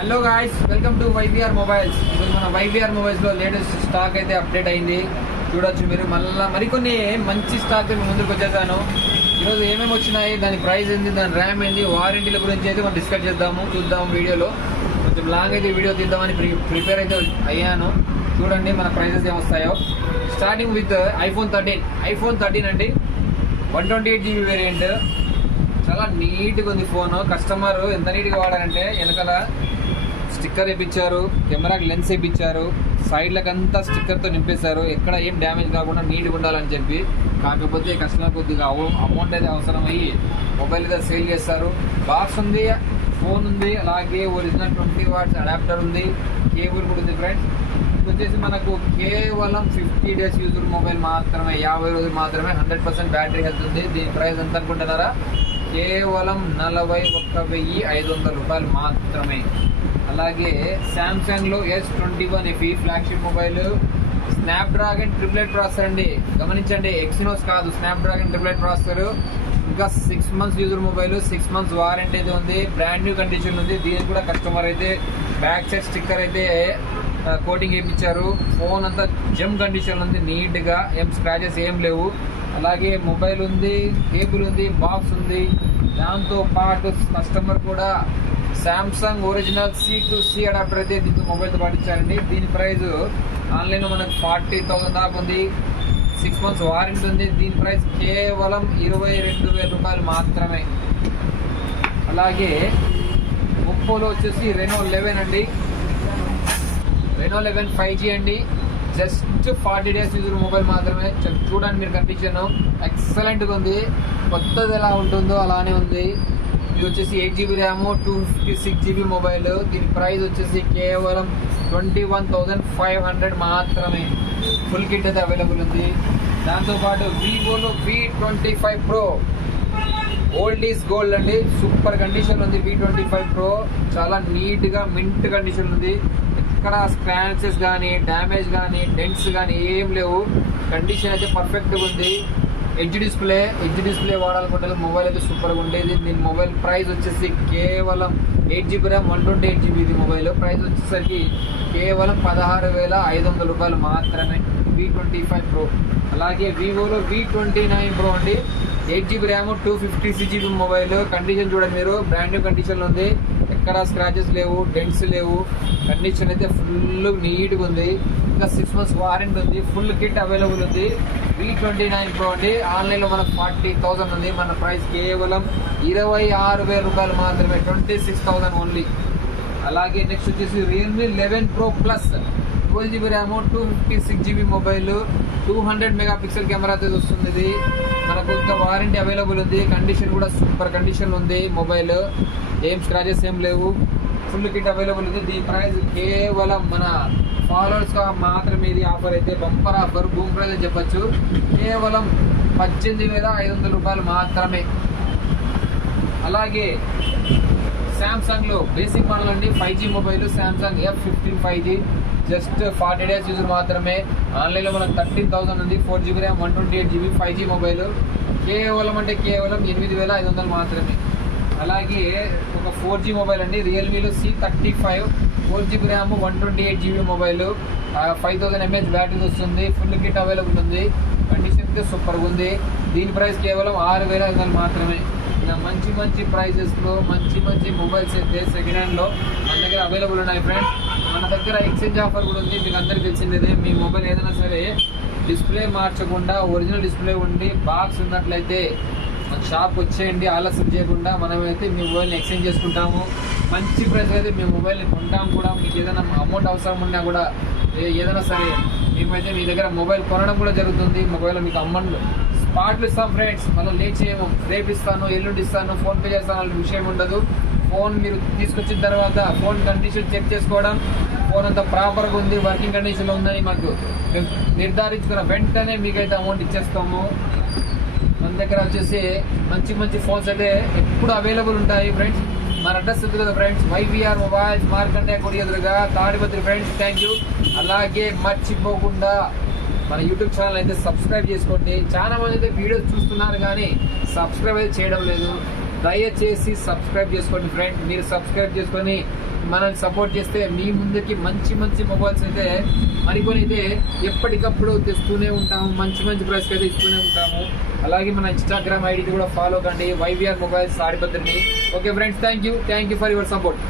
Hello guys welcome to YVR mobiles ఇప్పుడు మన YVR మొబైల్స్లో లేటెస్ట్ స్టాక్ అయితే అప్డేట్ అయింది. చూడొచ్చు మీరు. మళ్ళీ మరికొన్ని మంచి స్టాక్ ముందుకు వచ్చేసాను. ఈరోజు ఏమేమి వచ్చినాయి? దాని ప్రైస్ ఏంది? దాని ర్యామ్ ఏంది? వారంటీల గురించి అయితే మనం డిస్కస్ చేద్దాము చూద్దాం వీడియోలో. కొంచెం లాంగ్ అయితే వీడియో తీద్దామని ప్రి- ప్రిపేర్ అయితే అయ్యాను. చూడండి మన prices ఏమొస్తాయో. Starting with iPhone thirteen iPhone thirteen అండి. One twenty eight GB variant చాలా నీట్గా ఉంది ఫోన్ కస్టమర్ ఎంత నీట్గా వాడారంటే వెనకాల స్టిక్కర్ వేయించారు కెమెరాకి లెన్స్ వేయించారు సైడ్లకంతా స్టిక్కర్తో నింపేశారు. ఎక్కడ ఏం డ్యామేజ్ కాకుండా నీట్గా ఉండాలని చెప్పి. కాకపోతే కస్టమర్ కొద్దిగా అమౌంట్ అయితే అవసరం అయ్యి మొబైల్ అయితే సేల్ చేస్తారు. బాక్స్ ఉంది ఫోన్ ఉంది అలాగే ఒరిజినల్ ట్వంటీ వాట్స్ అడాప్టర్ ఉంది కేబుల్ కూడా ఉంది ఫ్రెండ్స్. వచ్చేసి మనకు కేవలం ఫిఫ్టీ డేస్ యూజర్ మొబైల్ మాత్రమే యాభై రోజులు మాత్రమే హండ్రెడ్ పర్సెంట్ బ్యాటరీ హెల్త్ ఉంది. దీని ప్రైస్ ఎంత అనుకుంటున్నారా? కేవలం నలభై ఒక్క వెయ్యి ఐదు వందల రూపాయలు మాత్రమే. అలాగే శాంసంగ్లో S twenty one FE flagship mobile. Snapdragon triplet processor అండి. గమనించండి ఎక్సినోస్ కాదు స్నాప్ డ్రాగన్ ట్రిప్లెట్ ప్రాసెసర్. ఇంకా six months user mobile six months warranty అయితే ఉంది. బ్రాండ్ న్యూ కండిషన్ ఉంది. దీనికి కూడా కస్టమర్ అయితే బ్యాక్ సైడ్ స్టిక్కర్ అయితే కోటింగ్ వేయించారు. ఫోన్ అంతా జమ్ కండిషన్ ఉంది నీట్గా. ఏం స్క్రాచెస్ ఏం లేవు. అలాగే మొబైల్ ఉంది కేబుల్ ఉంది బాక్స్ ఉంది. దాంతో పాటు కస్టమర్ కూడా Samsung original C to C adapter అయితే దీంతో మొబైల్తో పాటు ఇచ్చారండి. దీని ప్రైస్ ఆన్లైన్లో మనకు ఫార్టీ థౌసండ్ దాకా ఉంది. సిక్స్ మంత్స్ వారంటీ ఉంది. దీని ప్రైస్ కేవలం ఇరవై రెండు వేల రూపాయలు మాత్రమే. అలాగే ఒప్పోలో వచ్చేసి రెనో లెవెన్ అండి. రెనో లెవెన్ ఫైవ్ జీ అండి. Just forty days user mobile మాత్రమే. చూడండి మీరు కండిషన్ ఎక్సలెంట్గా ఉంది. కొత్తది ఎలా ఉంటుందో అలానే ఉంది. ఇది వచ్చేసి eight GB RAM two fifty six GB mobile దీని ప్రైస్ వచ్చేసి కేవలం twenty one thousand five hundred మాత్రమే. ఫుల్ కిట్ అయితే అవైలబుల్ ఉంది. దాంతోపాటు వివోలో V twenty five pro old is gold అండి. సూపర్ కండిషన్ ఉంది వి ట్వంటీ ఫైవ్ ప్రో చాలా నీట్గా మింట్ కండిషన్ ఉంది. ఎక్కడ స్క్రాచెస్ కానీ డ్యామేజ్ కానీ డెంట్స్ కానీ ఏం లేవు. కండిషన్ అయితే పర్ఫెక్ట్గా ఉంది. ఎడ్జ్ డిస్ప్లే ఎడ్జ్ డిస్ప్లే వాడాలనుకుంటే మొబైల్ అయితే సూపర్గా ఉండేది. దీని మొబైల్ ప్రైస్ వచ్చేసి కేవలం eight GB RAM one twenty eight GB ఇది మొబైల్ ప్రైస్ వచ్చేసరికి కేవలం పదహారు వేల ఐదు వందల రూపాయలు మాత్రమే వి ట్వంటీ ఫైవ్ ప్రో అలాగే వివోలో వి ట్వంటీ నైన్ ప్రో అండి. Eight GB RAM two fifty six GB mobile condition చూడండి మీరు. బ్రాండ్ న్యూ కండిషన్లో ఉంది. ఎక్కడ స్క్రాచెస్ లేవు డెంట్స్ లేవు. కండిషన్ అయితే ఫుల్ నీట్గా ఉంది. ఇంకా సిక్స్ మంత్స్ వారంటీ ఉంది ఫుల్ కిట్ అవైలబుల్ ఉంది. వి ట్వంటీ నైన్ ప్రో అండి. ఆన్లైన్లో మనకు ఫార్టీ థౌసండ్ ఉంది. మన ప్రైస్ కేవలం ఇరవై ఆరు వేల రూపాయలు మాత్రమే ట్వంటీ సిక్స్ థౌసండ్ ఓన్లీ అలాగే నెక్స్ట్ వచ్చేసి Realme eleven pro plus twelve GB RAM two fifty six GB mobile two hundred megapixel కెమెరాతో వస్తుంది ఇది. మనకు ఇంకా వారంటీ అవైలబుల్ ఉంది. కండిషన్ కూడా సూపర్ కండిషన్ ఉంది మొబైల్ ఏం స్క్రాచెస్ ఏం లేవు. ఫుల్ కిట్ అవైలబుల్ ఉంది. దీని ప్రైస్ కేవలం మన ఫాలోవర్స్ మాత్రమే ఇది ఆఫర్ అయితే బంపర్ ఆఫర్ బూమ్ ప్రైజ్ అని చెప్పచ్చు. కేవలం పద్దెనిమిది వేల ఐదు వందల రూపాయలు మాత్రమే. అలాగే శాంసంగ్లో బేసిక్ మోడల్ అండి five G mobile Samsung F fifteen five G just forty days user మాత్రమే. ఆన్లైన్లో మనకు థర్టీన్ థౌసండ్ ఉంది four GB RAM one twenty eight GB five G mobile కేవలం అంటే కేవలం ఎనిమిది వేల ఐదు వందలు మాత్రమే. అలాగే ఒక ఫోర్ జీ మొబైల్ అండి. రియల్మీలో C thirty five four GB RAM one twenty eight GB mobile. Five thousand mAh battery వస్తుంది. ఫుల్ కిట్ అవైలబుల్ ఉంది. కండిషన్ అయితే సూపర్గా ఉంది. దీని ప్రైస్ కేవలం ఆరు వేల ఐదు వందలు మాత్రమే. ఇలా మంచి మంచి ప్రైజెస్లో మంచి మంచి మొబైల్స్ అయితే సెకండ్ హ్యాండ్లో మన దగ్గర అవైలబుల్ ఉన్నాయి ఫ్రెండ్స్ మన దగ్గర ఎక్స్చేంజ్ ఆఫర్ కూడా ఉంది. మీకు అందరికీ తెలిసిందే మీ మొబైల్ ఏదైనా సరే డిస్ప్లే మార్చకుండా ఒరిజినల్ డిస్ప్లే ఉండి బాక్స్ ఉన్నట్లయితే మన షాప్ వచ్చేయండి ఆలస్యం చేయకుండా మనమైతే మీ మొబైల్ని ఎక్స్చేంజ్ చేసుకుంటాము. మంచి ప్రైస్ అయితే మీ మొబైల్ని కొంటాం కూడా. మీకు ఏదైనా అమౌంట్ అవసరం ఉన్నా కూడా ఏదైనా సరే మేమైతే మీ దగ్గర మొబైల్ కొనడం కూడా జరుగుతుంది. మొబైల్లో మీకు అమౌంట్ స్పాట్లు ఇస్తాం ఫ్రెండ్స్ మళ్ళీ లేట్ చేయము. రేపు ఇస్తాను ఎల్లుండి ఇస్తాను ఫోన్ పే చేస్తాను అనే విషయం ఉండదు. ఫోన్ మీరు తీసుకొచ్చిన తర్వాత ఫోన్ కండిషన్ చెక్ చేసుకోవడం. ఫోన్ అంతా ప్రాపర్గా ఉంది వర్కింగ్ కండిషన్లో ఉందని మాకు నిర్ధారించుకున్న వెంటనే మీకైతే అమౌంట్ ఇచ్చేస్తాము. మన దగ్గర వచ్చేసి మంచి మంచి ఫోన్స్ అయితే ఎప్పుడు అవైలబుల్ ఉంటాయి ఫ్రెండ్స్ మన అడ్రస్ ఉంది కదా ఫ్రెండ్స్ వైవిఆర్ మొబైల్స్ మార్కండే కొడి ఎదురుగా తాడిపత్రి ఫ్రెండ్స్ థ్యాంక్ యూ అలాగే మర్చిపోకుండా మన యూట్యూబ్ ఛానల్ అయితే సబ్స్క్రైబ్ చేసుకోండి. చాలా మంది అయితే వీడియోస్ చూస్తున్నారు కానీ సబ్స్క్రైబ్ అయితే చేయడం లేదు. దయచేసి సబ్స్క్రైబ్ చేసుకోండి ఫ్రెండ్. మీరు సబ్స్క్రైబ్ చేసుకొని మనల్ని సపోర్ట్ చేస్తే మీ ముందుకి మంచి మంచి మొబైల్స్ అయితే మరికొని అయితే ఎప్పటికప్పుడు తెస్తూనే ఉంటాము. మంచి మంచి ప్రైస్కి అయితే ఇస్తూనే ఉంటాము. అలాగే మన ఇన్స్టాగ్రామ్ ఐడి కూడా ఫాలో కండి. YVR mobiles ఆడిపోతుంది okay friends thank you thank you for your support.